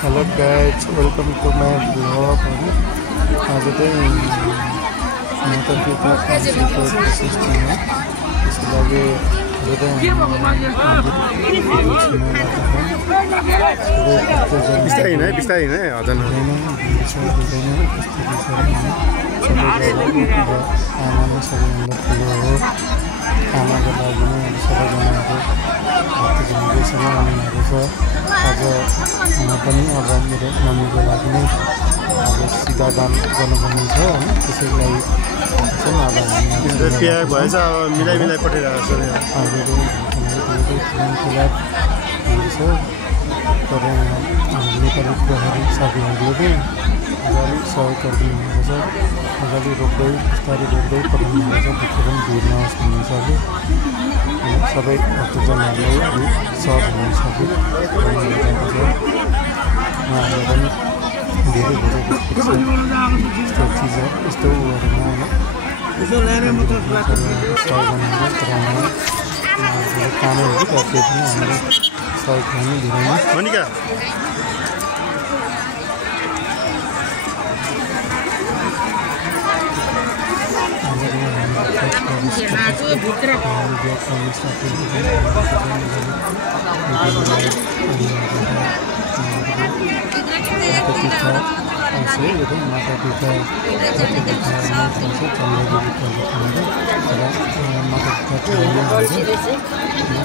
Hello guys, welcome to my vlog. आज चाहिँ मातापिता आशीर्वाद सृष्टि है त्यसको लागि बिस्तारै है हजुर आमा नै सबैभन्दा ठुलो हो आमाको लागि नै सबैजनाको भक्तिसँग आउनुभएको छ आज म पनि अब मेरो मम्मीको लागि नै अब सिधा दान गर्नुपर्ने छ होइन त्यसैको लागि चाहिँ अब हामी भएछ अब मिलाइ पठाइरहेको छ हाम्रो तर नेपाली प्रहरी साथीहरूले पनि अलिक सहयोग गरिदिनु भएको छ अगाडि रोक्दै बिस्तारै रोक्दै पठाउनु भएको छ त्यो पनि भिड नहोस् भन्ने सक्यो सबै भक्तजनहरूलाई अलिक सहज हुन सक्यो उहाँहरूले पनि धेरै धेरै यस्तो चिज यस्तो उयोहरूमा होइन कामहरू त्यो पनि हाम्रो सहयोग पनि धेरै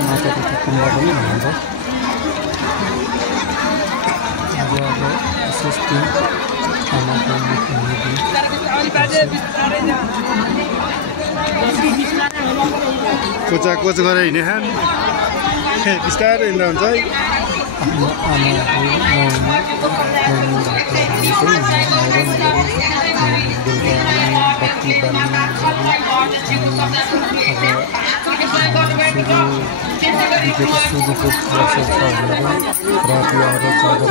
मातापिता कुम्बा पनि भन्छ आज अब विशेष दिन आमाको कोच गरेर हिँडे खान बिस्तारै हिँड्दा हुन्छ है आफ्नो बत्ती सुरुको प्रोसेस छ भनेर राति आएर चादर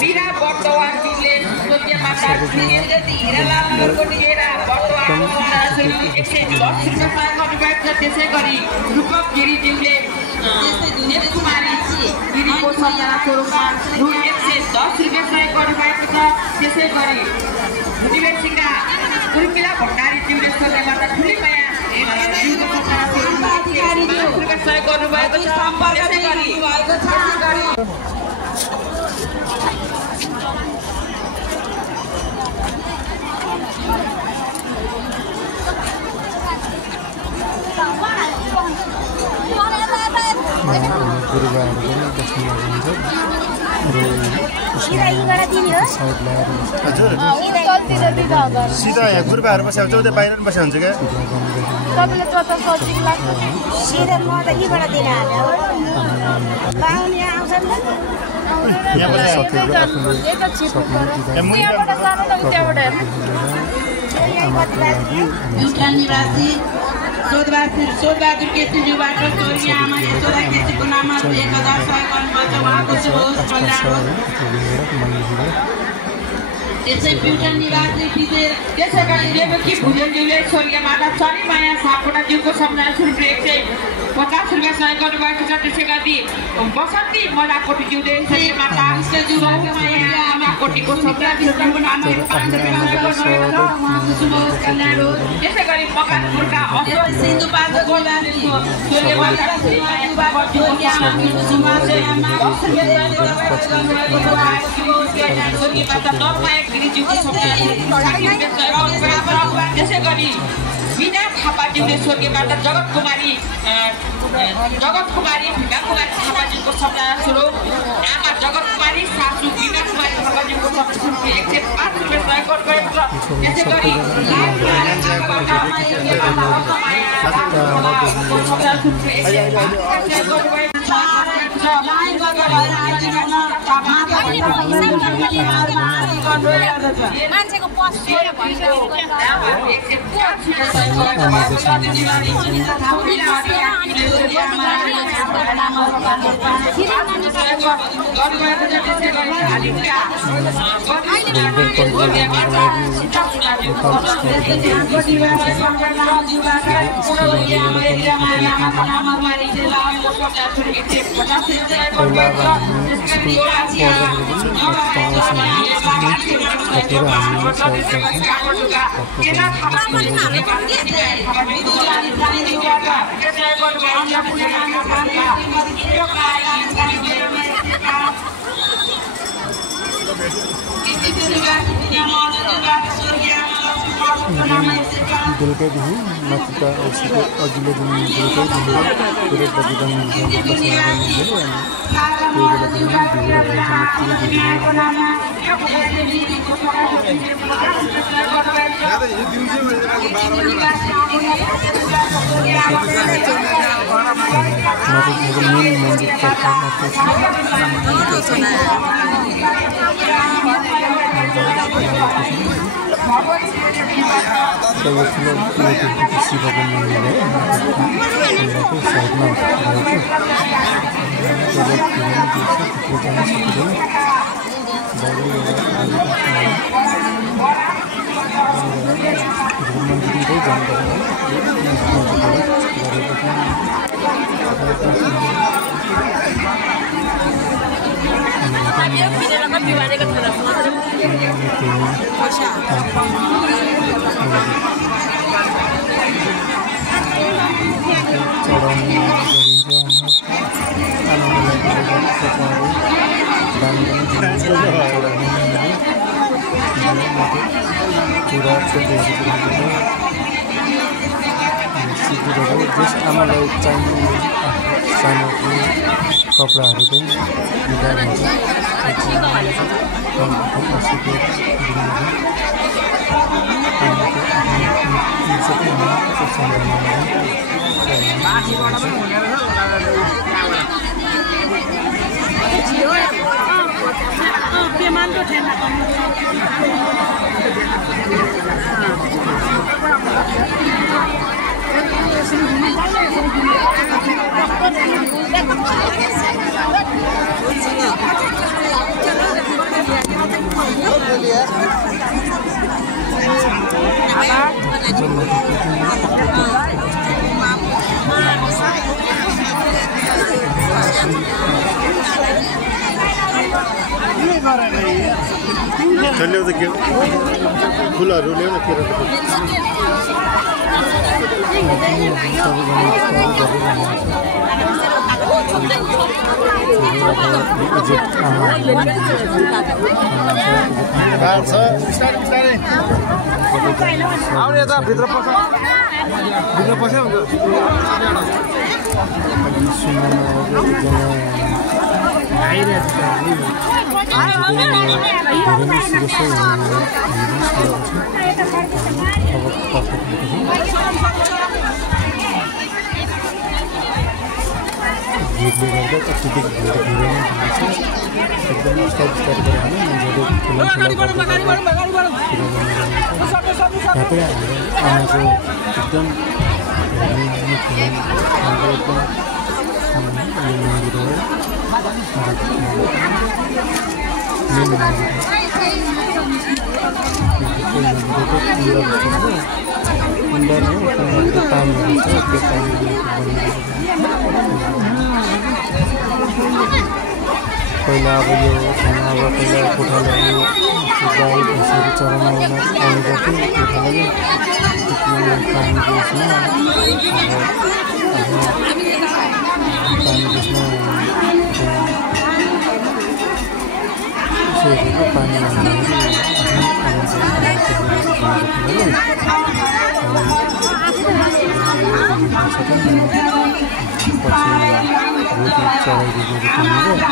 बिना वर्तवानले सोध्य माता श्रीले हिरालालको निगेरा वर्तवान 110 रुपैयाँ गर्नुभएको छ त्यसै गरी रूपक गिरीज्यूले त्यस्तै दुनेश कुमारी गिरीको सन्तान स्वरूपमा रु 110 रुपैयाँ सहयोग गर्नुभएको छ त्यसै गरी निवेशिका उर्मिला भण्डारीज्यूले सोध्य माता ठुली माया गिरीको सन्तान स्वरूपमा 10 रुपैयाँ सहयोग गर्नुभएको छ त्यसै गरी गुरुबाहरू पनि बस्नु लाग्नुहुन्छ सिधा यहाँ गुरुबाहरू बस्यो चौधै बाहिर पनि बस्या हुन्छ क्या सोधबहादुर केसीज्यूबाट स्वर्गीय आमा यशोदा केसीको नाममा 1000 सहयोग गर्नुभएको छ उहाँको शुभ होस् कल्याण होस् त्यसै प्युटन निवासी विजय त्यसै गरी रेवती भुजेलज्यूले स्वर्गीय माता चरी माया सापकोटाज्यूको सम्मान स्वरूप 150 रुपैयाँ सहयोग गर्नुभएको छ त्यसै गरी बसन्ती मलाकोटीज्यूले स्वर्गीय माता कृष्णज्यू माया आमाकोटीको सम्मान स्वरूप 500 रुपैयाँ सहयोग गर्नुभएको छ उहाँको शुभ होस् कल्याण होस् त्यसै गरी मकानपुरका अशोक सिन्धुपाल्चोक गोलाको स्वर्गीय माता श्री माया बाबुज्यूको आमाको सम्मान स्वरूप 10 रुपैयाँ सहयोग गर्नुभएको छ स्वर्गीय माता नरमाया गिरीज्यूको सम्मान त्यसै गरी बिना थापाज्यूले स्वर्गीय माता जगत कुमारी भिमा कुमारी थापाज्यूको सम्मान स्वरूप आमा जगत कुमारी सासू बिना कुमारी थापाज्यूको सम्मान स्वरूप 105 रुपैयाँ सहयोग गर्नुभएको छ त्यसै गरी मान्छेको पस्छ बेलुकैदेखि माथिका औँसीको अघिल्लो दिन बेलुकैदेखि पुरै बलिदान हुन्छ बस्न मिल्यो अनि त्यही शिवको मन्दिर है साइडमा मन्दिरै जस आमालाई चाहिने सामग्री कपडाहरू पनि मिलाएर ल्याउँछ के फुलहरू ल्याउन के आउने त भित्र पस्छ भिडले गर्दा अत्यधिक भिड एकदम बिस्तारै गरेर तपाईँ हाम्रो आमाको एकदम मन्दिर हो पहिला अब यो ठाउँमा अब पहिला कोठाहरू गाई भैँसीहरू चराउन आउने गर्थ्यो कोठालाई पानी देशमा पानी देशमा सेरेको पानी पछि रोटी चढाइदिएको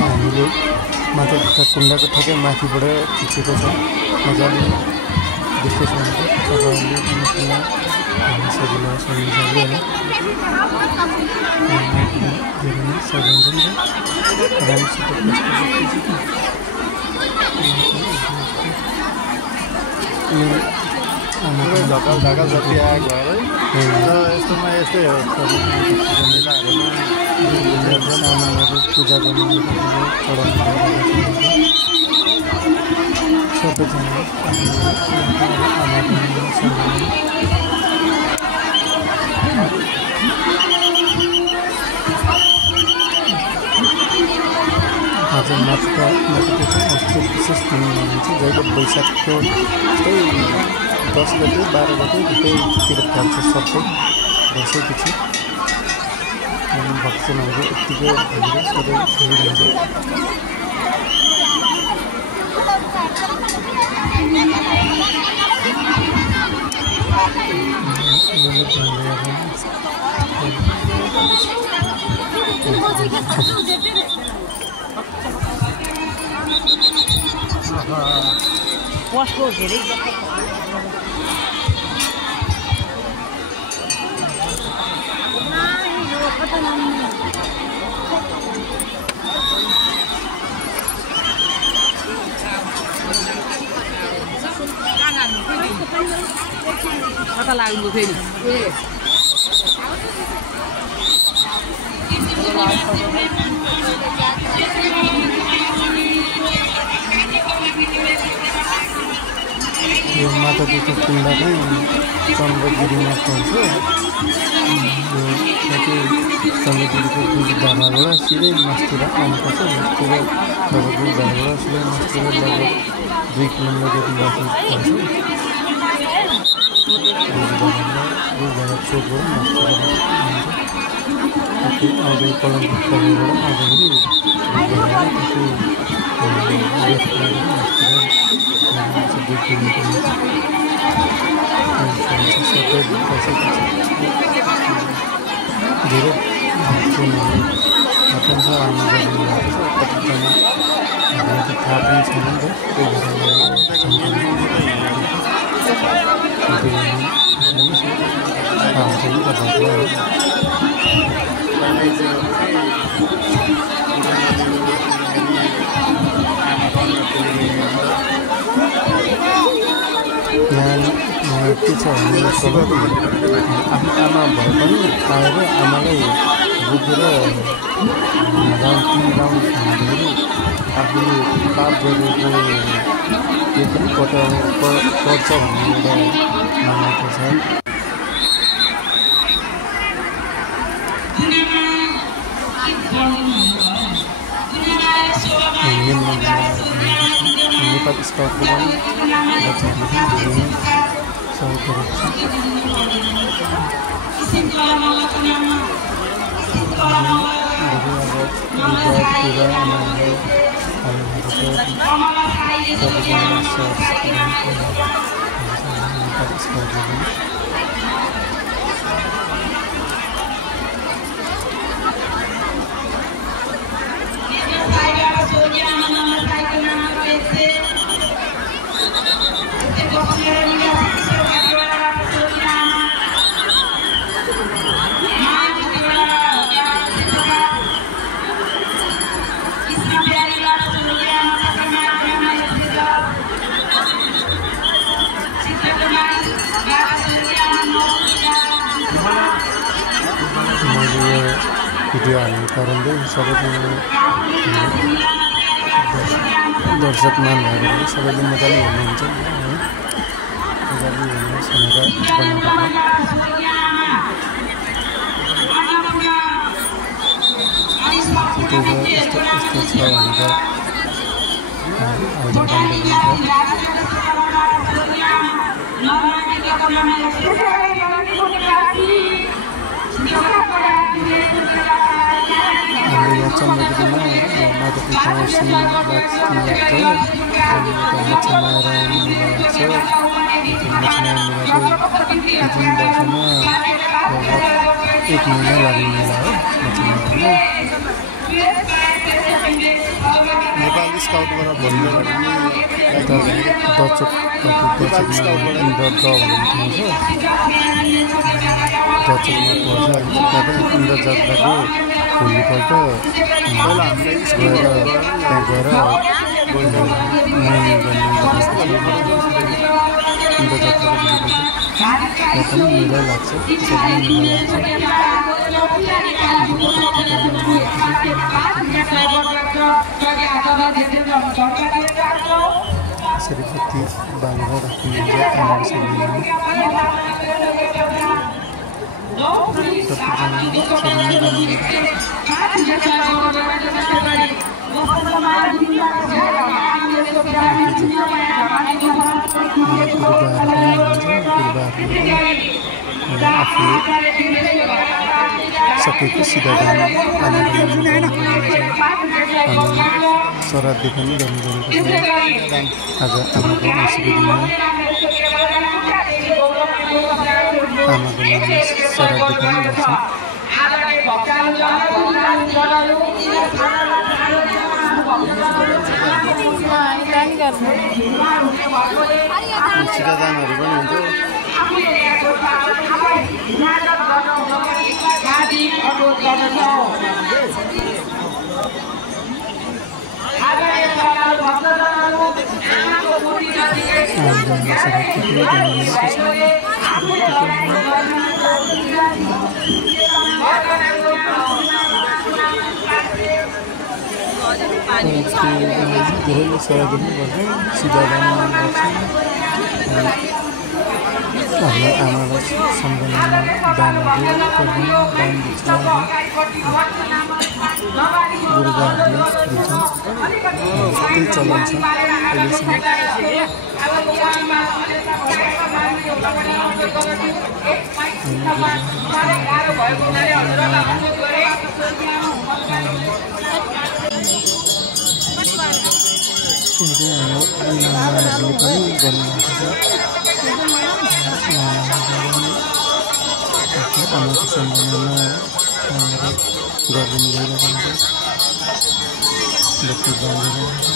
हामीले माथिबाट कुण्डाको ठ्याक्कै माथिबाट खिचेको छ मजाले देख्दैछ तपाईँहरूले सजिलो सुनिन्छ होइन धेरै नै सजिन्छ नि त ढकाल ढकाल जति आएको है यस्तोमा यस्तै हो सामानहरू पूजा गर्नु सबैजना आज माथिका यस्तो विशेष दिन मानिन्छ जहिले वैशाखको यस्तै 10 गते 12 गते त्यस्तैतिर पर्छ सबै दसैँपछि भक्तजनहरू यत्तिकै हामीले सधैँ हिँडिरहन्छ Posso ver aí? Kata lagu gue ini. यो माताजीको कुण्डा चाहिँ चन्द्रगिरीमा पर्छ यो चन्द्रगिरीको गुरुद्वाराबाट सिधै मास्तिर आउनुपर्छ मास्तिर गुरुद्वाराबाट सिधै मास्तिर लगभग 2 किलोमिटर जति माथि पर्छ गुरुद्वारा चोकबाट मास्तिर आउँदै कलङ्की कलेबाट आउँदाखेरि गुरुद्वारा त्यसै धेरै ट्रेनहरू आकाङ्क्ष आउने गरिरहेको छ कतिजना हामीलाई थाहा पनि छैन नि त त्यही के छ भने आफ्नो आमा भए पनि आएर आमालाई बोकेर राउन्ड 3 राउन्ड खाँदाखेरि आफूले पाप गरेको त्यो पनि पर्छ भन्ने एउटा मान्यता छ। नेपाल स्काउटको पनि बच्चाहरूले धेरै सहयोग गरेको छ। पूजा आमाहरूलाई नेपाल स्काउटले पनि भिडियो हाल्ने कारणले सबैजना दर्शक मान्दाखेरि सबैले मजाले हेर्नुहुन्छ मजाले हेर्नुहोस् भनेर यस्तो छ भनेर हाम्रो यहाँ चन्द्रगिरीमा माता पिता श्री लाग्छ मच्छनारायण मेला लाग्छ। मच्छनारायण मेला चाहिँ 3 वर्षमा 1 महिना लाग्ने मेला हो मच्छनारायणमा। नेपाल स्काउटबाट भन्दा दर्शकमा इन्द्र द भन्ने ठाउँ छ, दर्शकमा पर्छ। त्यहाँ पनि इन्द्र जात्राको भोलिपल्ट गएर त्यहाँ गएर मनाउने गर्ने इन्द्र जात्राको भोलिपल्ट त्यहाँ पनि मेला लाग्छ। यसरी बत्ती बालेर राखिन्छ सकेको सिधा श्राद्ध पनि गर्ने गरेको छ। आज आमाको औँसीको दिनमा आमाको नाममा श्राद्ध पनि गर्छन्। सिधादानहरू पनि हुन्छ। धेरैले सहयोग पनि गर्छन्, सिधादान गर्छन्। आफ्नो आमालाई सम्झनामा दानहरू गर्छन्, दान दक्षिणाहरू गुरुबाहरूले दिन्छन्। त्यही चलन छ अहिलेसम्म। लामाहरूले पनि गर्नुभएको छ। आमाको सम्झनामा गरिदिनु भइरहेको हुन्छ, बत्ती बालेर हुन्छ।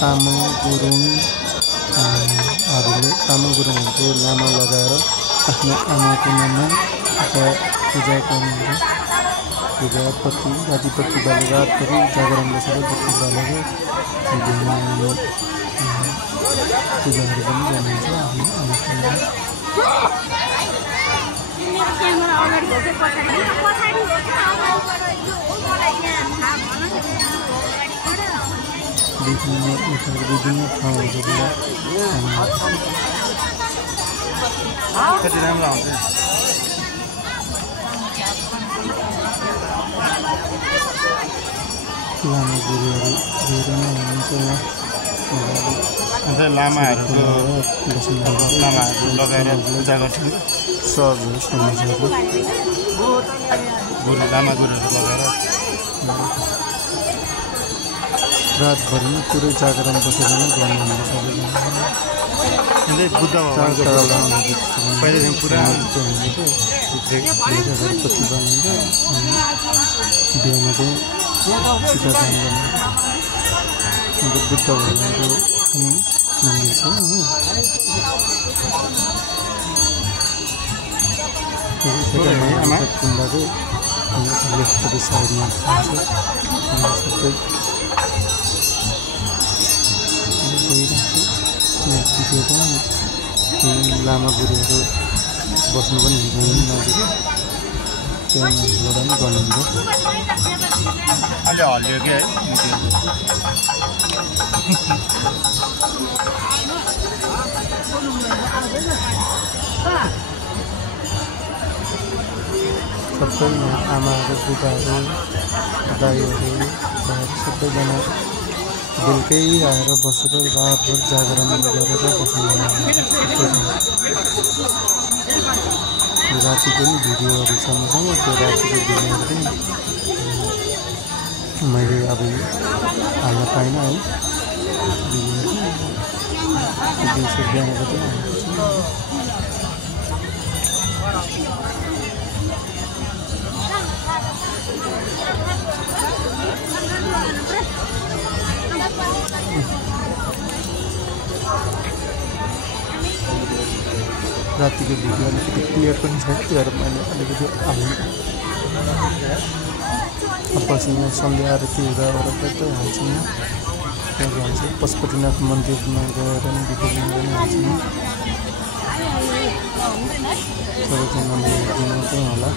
तामाङ गुरुङहरूले तामाङ गुरुङहरूको लामा लगाएर आफ्नो आमाको नाममा पूजा गर्नुहुन्छ पूजा पत्ती रातिपत्ती बालेर रातभरि जागरण बसेर बत्ती बालेर पूजाहरू पनि गर्नुहुन्छ आफ्नो अनुकूलमा विभिन्न ठाउँहरूबाट कति राम्रो आउँछ लामा गुरुहरू धेरै नै हुनुहुन्छ यहाँ लामाहरू लगाएर पूजा गर्छन् सबहरू समाजहरू लामा गुरुहरू लगाएर रातभरि नै पुरै जागरण बसेर नै गर्नुहुन्छ सबैजना बुद्ध भगवानको पहिलादेखि पुरा पत्ती बनाउँछ बिहान चाहिँ सीता दान गर्नुहुन्छ बुद्ध भगवानको मन्दिर छ कुण्डाको लेफ्टपट्टि साइडमा सबै लामा गुरुहरू बस्नु पनि हुन्छ नजिक त्यहाँबाट पनि गर्नुहुन्छ अलि हल्लियो क्या सबै आमाहरू बुबाहरू दाईहरू सबैजना बेलुकै आएर बसेर रातभर जागरण गरेर बस्नु रातिको पनि भिडियोहरू छ मसँग त्यो रातिको भिडियोहरू पनि मैले अब हाल्न पाइनँ है भिडियोहरू दिउँसो बिहानको चाहिँ रातिको भिडियो अलिकति क्लियर पनि छ त्यही भएर मैले अलिकति हाल्नु पछि यहाँ सन्ध्या आरती हुँदा त हाल्छु म त्यहाँ हाल्छु पशुपतिनाथ मन्दिरमा गएर पनि भिडियो पनि हाल्छु म सबैजना दिन चाहिँ होला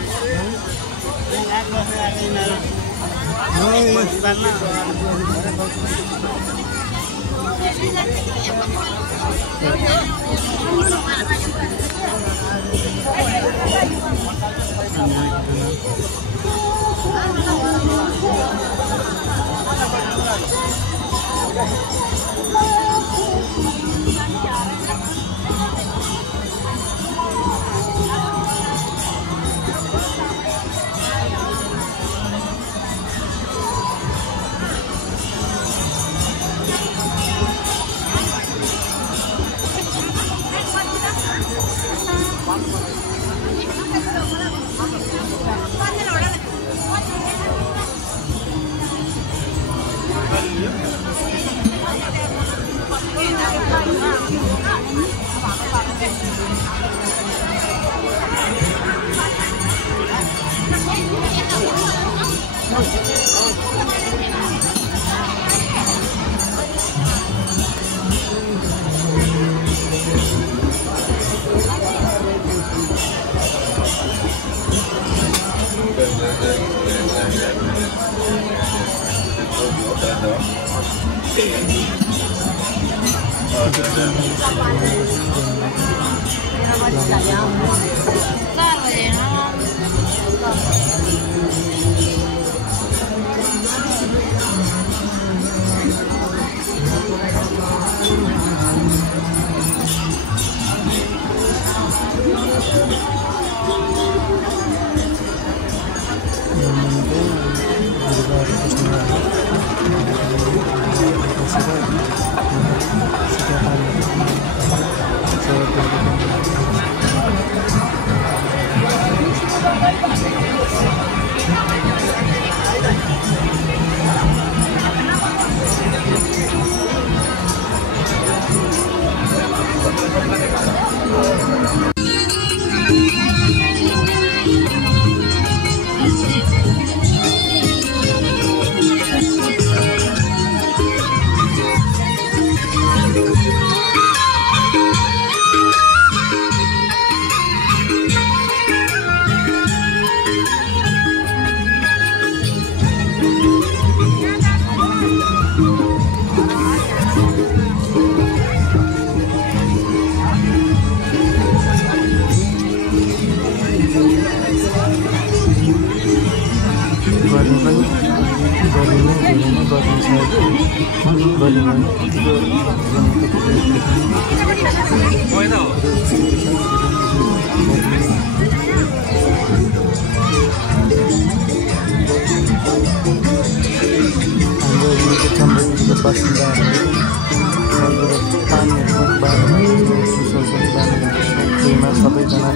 सबैजना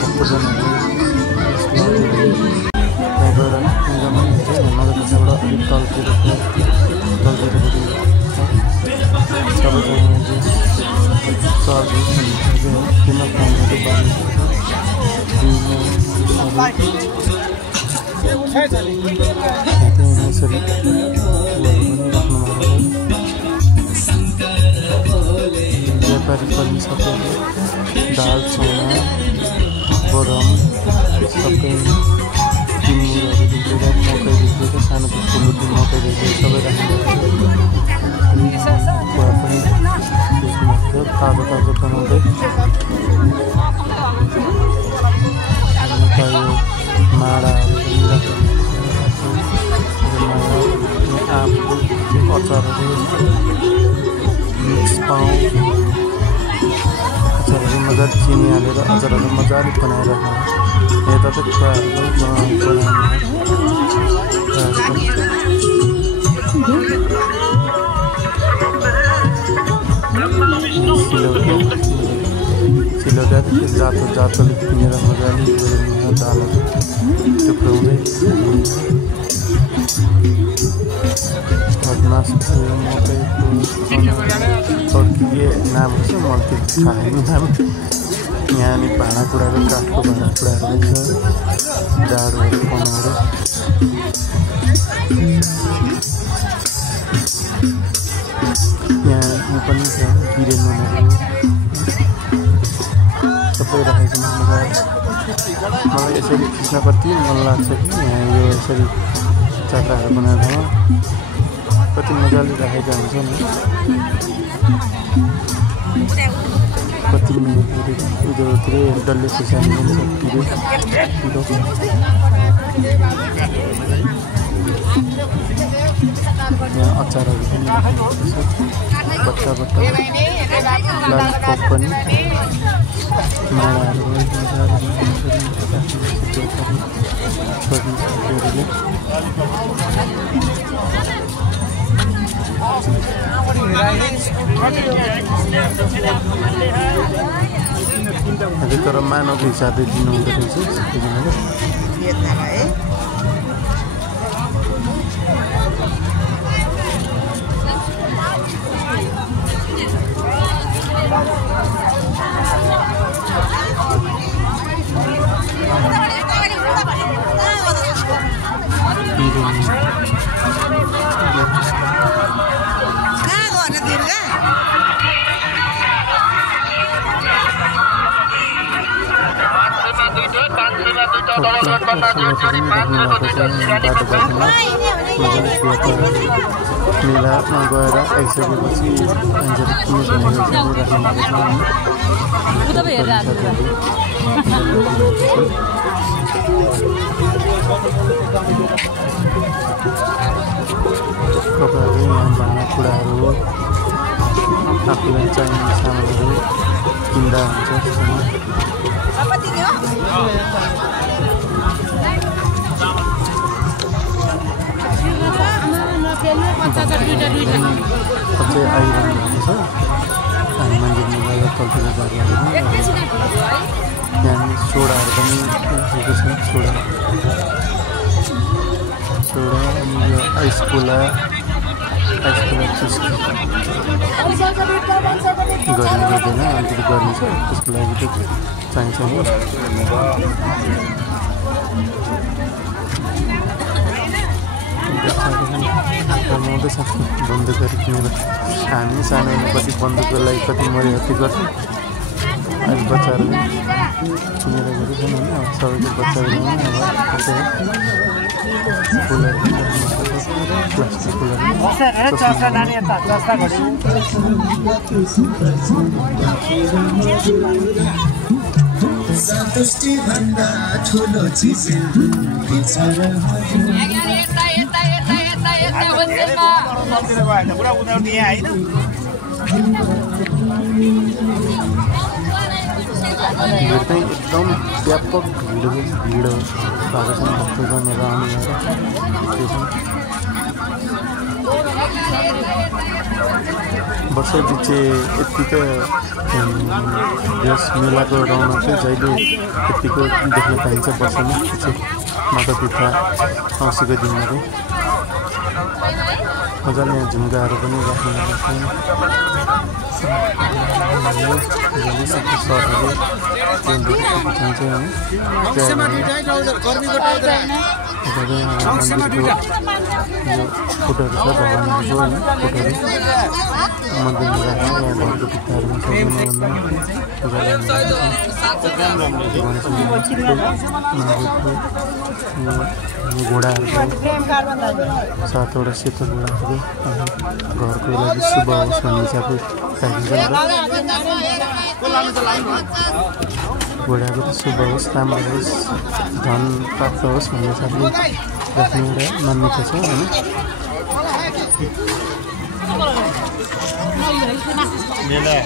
भक्तजनहरूले त्यहाँ गएर रमाइलो हुन्छ नगरपालिकाबाट अलिक तलतिर सबैजना सर्भिस किन पानीहरू यसरी व्यापारी कर्मी सबैले दाल चना बदाम सबै टिमुरहरूदेखि लिएर मकैदेखि लिएर सानो ठुलो मकैदेखि सबै राख्नुहुन्छ कुरा पनि ताजा ताजा बनाउँदै यो माडाहरू पनि राख्नुहुन्छ आँपको अचारहरू मिक्स पाउँ अचारहरू मजाले चिनी हालेर अचारहरू मजाले बनाएर राख्नु यता चाहिँ खुवाहरू सिलौटा जातोले किनेर मजाले दालहरू टुक्राउँदै मासु मकैको के नाम छ मलाई त्यो थाहा छैन नाम यहाँनिर भाँडाकुँडाहरू काठको भाँडाकुँडाहरू छ डाँडोहरू बनाएर यहाँ पनि छ बिरेनुहरू सबै राखेको छ मलाई यसरी खिच्न कति मन लाग्छ कि यहाँ यो यसरी चात्राहरू बनाएर कति मजाले राखेका हुन्छन् कति उनीहरूतिर डल्ले खुर्सानी पनि छ यहाँ अचारहरू पनि बट्टा बट्टा ललिपप पनि माडाहरू अझै तर मानवको हिसाबले दिनुहुँदो रहेछ सबैजनाले मेलामा गएर आइसकेपछि कपडाहरू यहाँ भाँडाकुँडाहरू आफूलाई चाहिने सामानहरू किन्दा हुन्छ अझै आइरहनु भएको छ हामी मन्दिरमा गएर तलतिर गएर यहाँनिर सोडाहरू पनि राखेको छ सोडा अनि यो आइस कोला चिज गर्नु गर्दैन अलिकति गर्नु छ त्यसको लागि चाहिँ चाहिन्छ नि छ बन्दुकहरू किनेर हामी सानो कति बन्दुकको लागि कति मरिहत्ती गर्थ्यौँ अहिले बच्चाहरू किनेर गएको छैन होइन अब सबैको बच्चाहरू प्लास्टिक सन्तुष्टि भन्दा ठुलो चिज भिड चाहिँ एकदम व्यापक भिड भएको छ भक्तजनहरू आउनु वर्षै पछि यत्तिकै यस मेलाको रौनक चाहिँ जहिले यत्तिको देख्न पाइन्छ वर्षमा पछि माता पिता औँसीको दिनमा चाहिँ मजाले यहाँ झुम्गाहरू पनि राख्नु फोटोहरू छ भगवान्हरूको होइन फोटोहरू मन्दिरमा राख्नु यहाँ घरको भित्ताहरूमा घोडाहरूको 7वटा सेतो घोडाहरू घरको लागि शुभ होस् भन्ने हिसाबले घोडाको त शुभ होस् राम्रो होस् धन प्राप्त होस् भन्ने हिसाबले राख्ने एउटा मान्यता छ होइन धेरै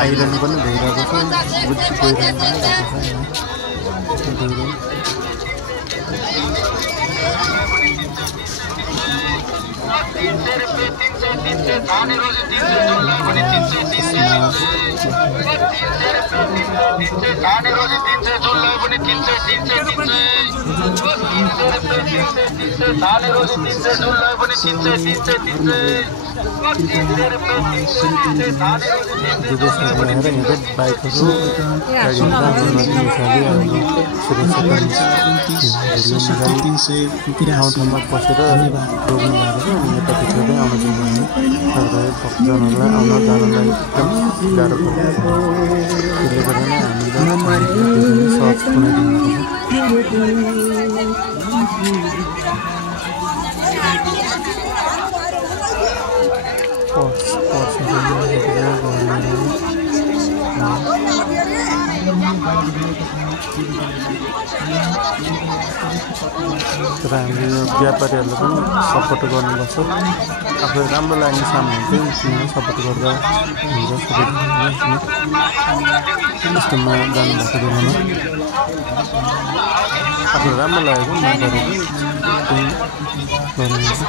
आइरहनु पनि भइरहेको छ बुद्धि गइरहनु पनि भएको छ धेरै बाइकहरू ठाउँमा बसेर रोक्नु भएको छ अनि यतापट्टि चाहिँ आउन दिनुहुने भक्तजनहरूलाई आउन जानलाई एकदम गाह्रो पर्छ त्यसले गर्दा नै हामीलाई सहज तर हामीले यो व्यापारीहरूलाई पनि सपोर्ट गर्नुपर्छ आफूलाई राम्रो लाग्ने सामान चाहिँ सपोर्ट गर्दा हुन्छ यस्तोमा जानुभएको बेलामा आफूलाई राम्रो लागेको नगरेको त्यही गर्नुहुन्छ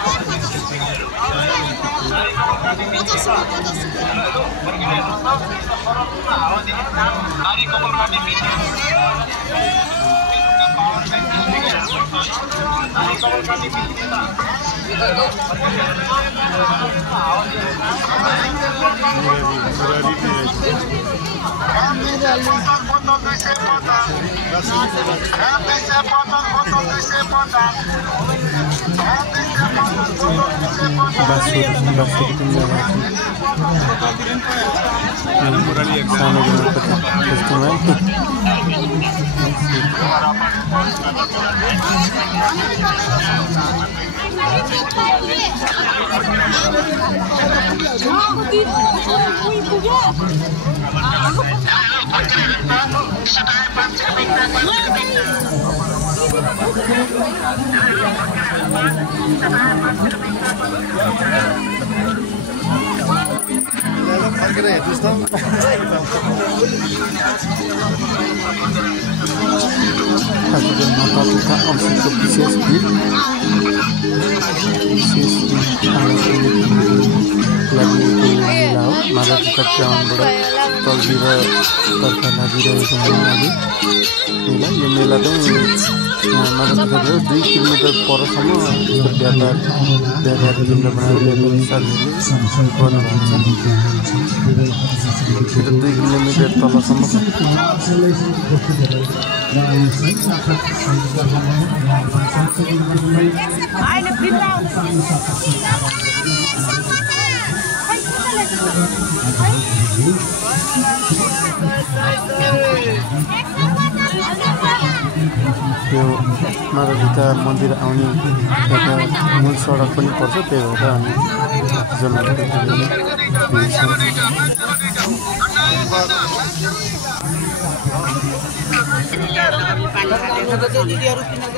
विशेष भिड मेला हो माधवपुर ग्राउन्डबाट तल्तिर तर्खा लागिरहेको मेला यो मेला चाहिँ नगरपालिकाबाट 2 किलोमिटर परसम्म व्यापार केन्द्र बनाएर व्यापारी साथीहरूले गर्नुभएको छ। त्यो 2 किलोमिटर तलसम्म छ। यो माधवभिता मन्दिर आउने एउटा मूल सडक पनि पर्छ, त्यही भएर हामी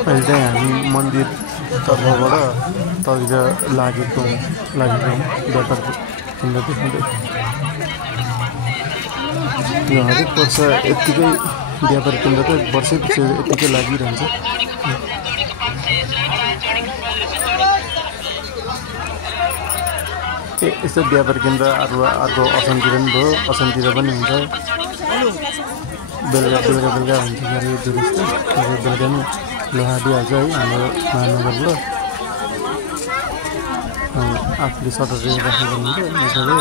अहिले चाहिँ हामी मन्दिर तर्फबाट तलतिर लागेको व्यापार केन्द्र देखाउँदै यो हरेक वर्ष यत्तिकै व्यापार केन्द्र त वर्षै पछि यत्तिकै लागिरहन्छ। यस्तो व्यापार केन्द्र अर्को असमतिर पनि भयो, असमतिर पनि हुन्छ। बेलुका हुन्छ गरी टुरिस्ट बेलुका नै लोहा दिइहाल्छ है हाम्रो महानगरबाट। आफूले सटर राखेको हुन्छ, यसरी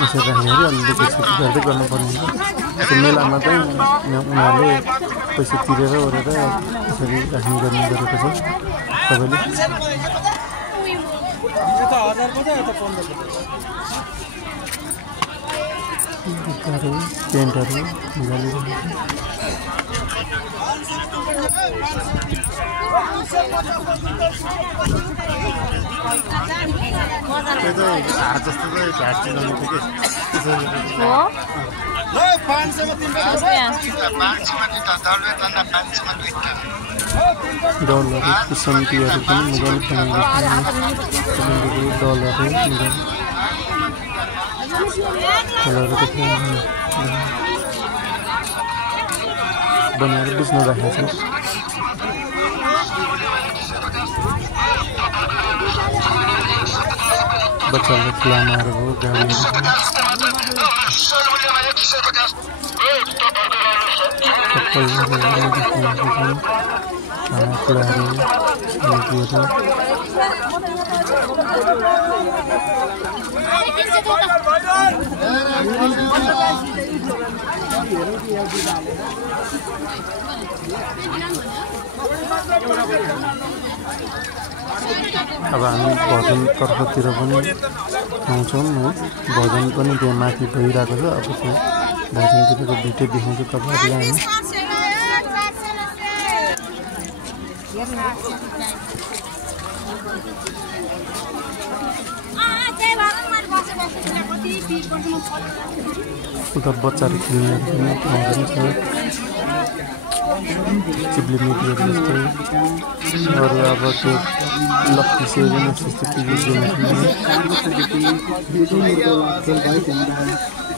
राख्दाखेरि अलिअलि छुट्टी गर्दै गर्नुपर्ने हुन्छ। त्यो मेलामा चाहिँ उनीहरूले पैसा तिरेर ओरेर यसरी राख्ने गर्ने गरेको छ। सबैले जुत्ताहरू पेन्टहरू निकालिरहेको डलहरू समितिहरू पनि डलहरू बनाएर बेच्न राखेको छ। बच्चाहरूको खेलनाहरू भयो, गाडीहरू खानेकुराहरू समितिहरू अब हामी भजन तर्फतिर पनि आउँछौँ है। भजन पनि त्यहाँ माथि भइरहेको छ। अब त्यो भजनतिरको भिडियो देखाउँछु तपाईँहरूलाई। उता बच्चाहरू खेल्नेहरू पनि आउँदैन छ। चिप्ली मिटीहरू जस्तै अरू अब त्यो लक्की सेभेन जस्तो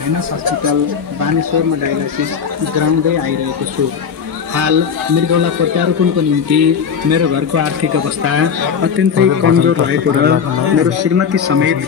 हेर्नस हस्पिटल बानेश्वरमा डायलाइसिस गराउँदै आइरहेको छु। हाल मृगौला प्रत्यारोपणको निम्ति मेरो घरको आर्थिक अवस्था अत्यन्तै कमजोर रहेको र मेरो श्रीमती समेत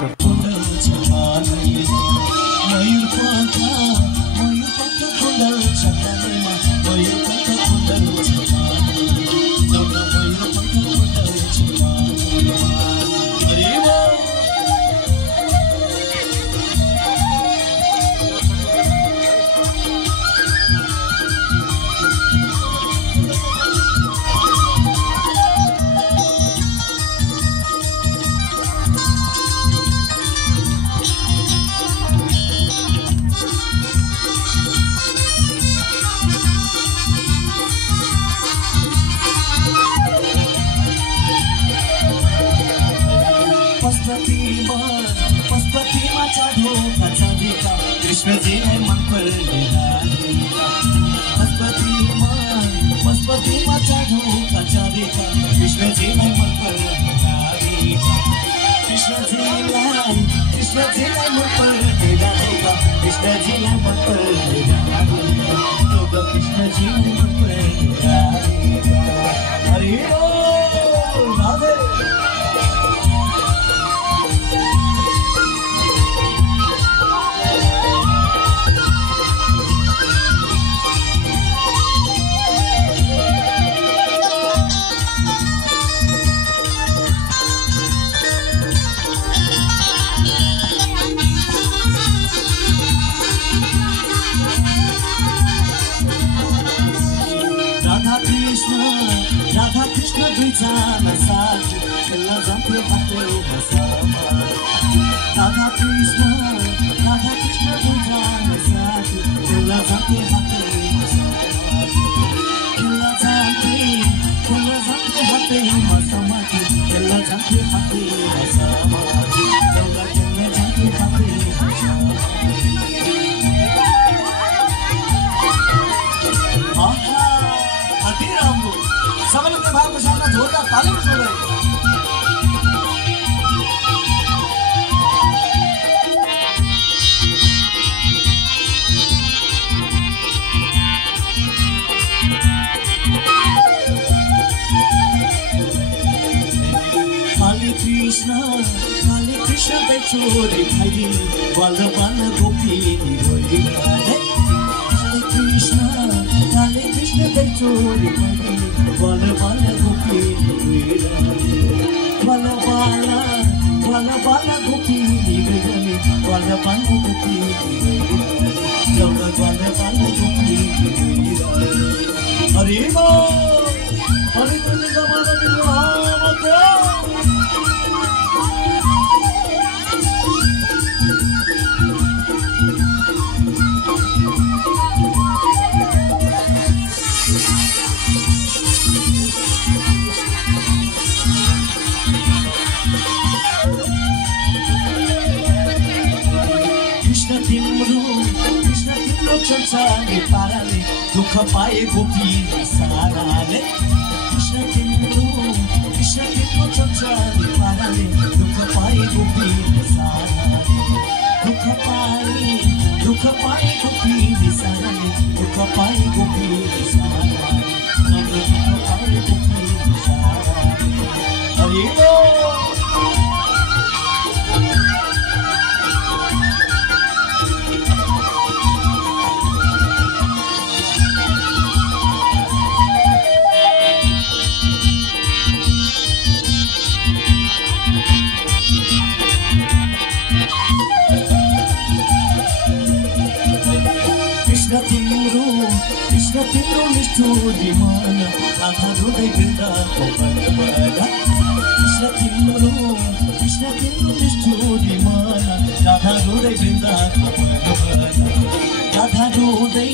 कृष्णजीलाई मन पर्ने पशुपतिमा चढो कचारेका कृष्णजीलाई मन पर्ने कृष्णजीलाई मन पर्ने राधेका कृष्णजीलाई मन पर्ने कृष्णजीलाई मन पर्ने हरि ओम राधे। राधा कृष्ण दुईजना साथी खेल्न जान्थे हातै भाषामा राधा कृष्ण दुईजना साथी खेल्न जान्थे हातै भाषामा खेल्न जान्थे हातै भाषामा खेल्न जान्थे हातै भाषामा एउटा खेल्न जान्थे हातै भाषामा आहा अति राम्रो सबैले त्यो भावको साथमा जोरदार ताली बजाउँदै काली कृष्ण दै छोरी खाइदिने बाल गोपिनी काली कृष्ण दै छोरी खाइदिने बाल गोपिनी बाल गोपिनी गइरहने बाल गोपिनी एउटा बाल गोपिनी हरि संसारले पाराले दुःख पाए गोपी साराले कृष्ण तिम्रो संसारले पाराले दुःख पाए गोपी साराले दुःख पाए गोपी साराले दुःख पाए गोपी साराले दुःख पाए गोपी साराले हरि कृष्ण तिम्रो निष्ठुरी मन आँखा रुँदै वृन्दाको वनबाट कृष्ण तिम्रो निष्ठुरी मन राधा रुँदै वृन्दाको वनबाट राधा रुँदै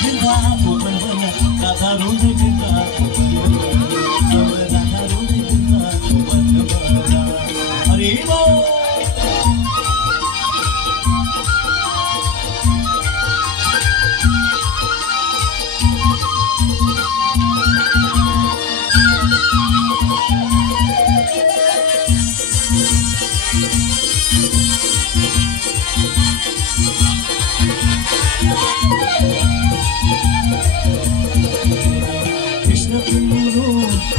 वृन्दाको वनबाट राधा रुँदै वृन्दाको वनबाट हरि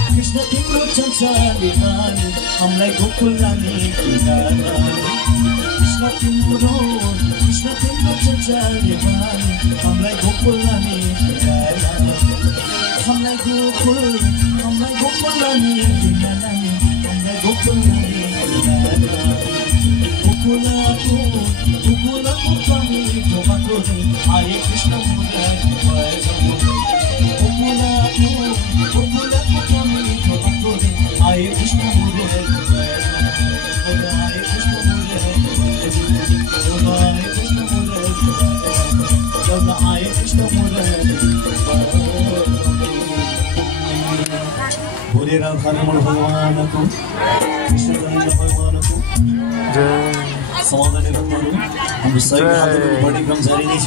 कृष्ण तिम्रो संसारले पानी हामीलाई गोकुल लाने कृष्ण तिम्रो संसारले पानी हामीलाई गोकुल लाने हामीलाई गोकुल लाने हामीलाई गोकुल लाने गोकुलको पानी ढोकाको आए कृष्ण आए कृष्ण बोलेर खानुमल भगवानको कृष्ण भगवानको जय समाधान हाम्रो सही हातको बढी क्रम जारी नै छ।